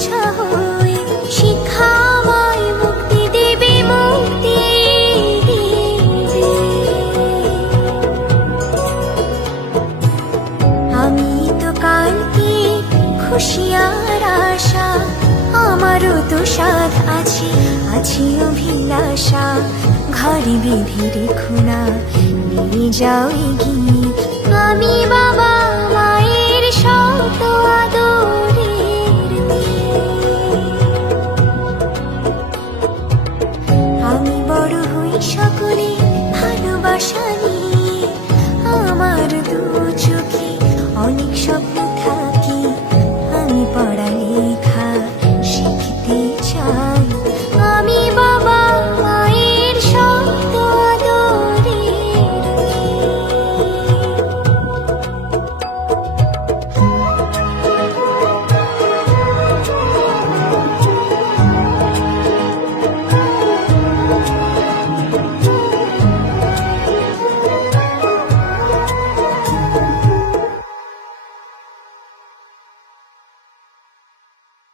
বোঝা হয়ে শিক্ষাময় মুক্তি দেবে, মুক্তি দেবে। আমি তো কালকে খুশি আর আশা, আমারও তো সাধ আছে, আছে অভিলাষা। ঘরে বেঁধে রেখো না, নিয়ে যাও এগিয়ে, আমি বাবা মায়ের শত আদরের মেয়ে। আমি বড় হই সকল